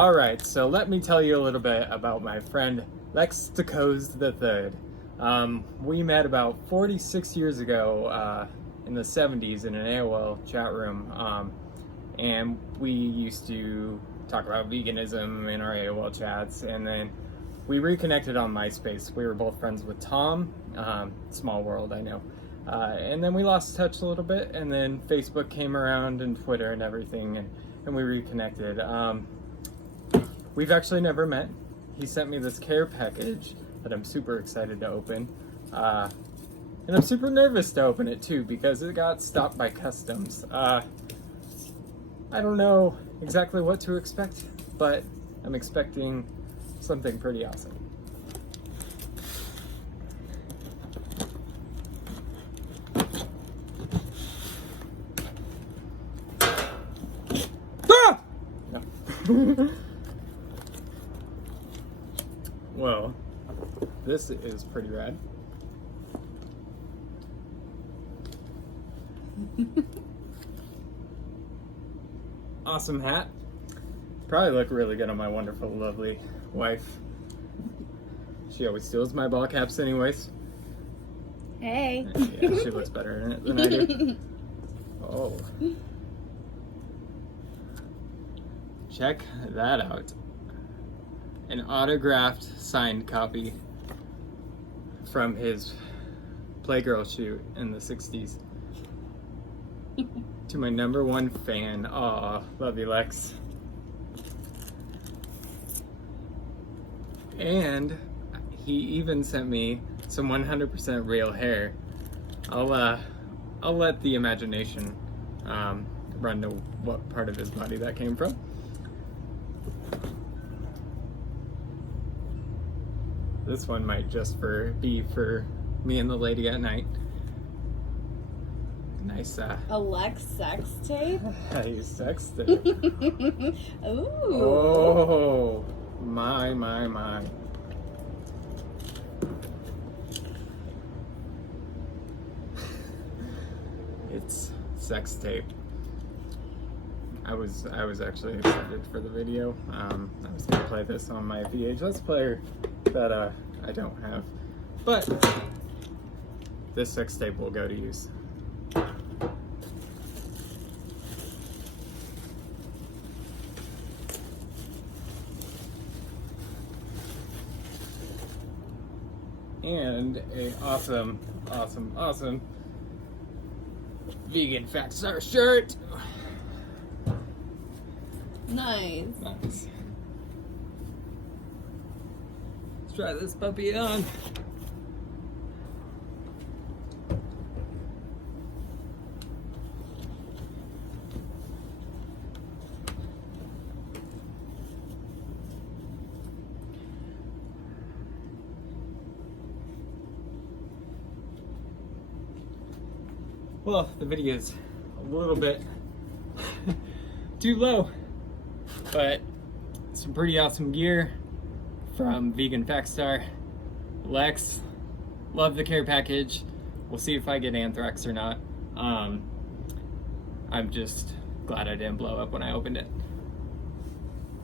Alright, so let me tell you a little bit about my friend Lex Dakos III. We met about 46 years ago in the 70s in an AOL chat room, and we used to talk about veganism in our AOL chats, and then we reconnected on MySpace. We were both friends with Tom, small world, I know. And then we lost touch a little bit, and then Facebook came around and Twitter and everything, and we reconnected. We've actually never met. He sent me this care package that I'm super excited to open. And I'm super nervous to open it too because it got stopped by customs. I don't know exactly what to expect, but I'm expecting something pretty awesome. Ah! No. Well, this is pretty rad. Awesome hat. Probably look really good on my wonderful, lovely wife. She always steals my ball caps anyways. Hey. Yeah, she looks better in it than I do. Oh. Check that out. An autographed signed copy from his Playgirl shoot in the 60s. To my #1 fan. Aw, love you, Lex. And he even sent me some 100% real hair. I'll let the imagination run to what part of his body that came from. This one might just be for me and the lady at night. Nice. A Lex sex tape? Hey, sex tape. Ooh. Oh, my. It's sex tape. I was actually excited for the video. I was gonna play this on my VHS player that I don't have, but this sex tape will go to use. And a awesome Vegan Fackstar shirt. Nice. Let's try this puppy on. Well, the video is a little bit too low, but some pretty awesome gear from Vegan Fackstar. Lex, love the care package. We'll see if I get anthrax or not. I'm just glad I didn't blow up when I opened it.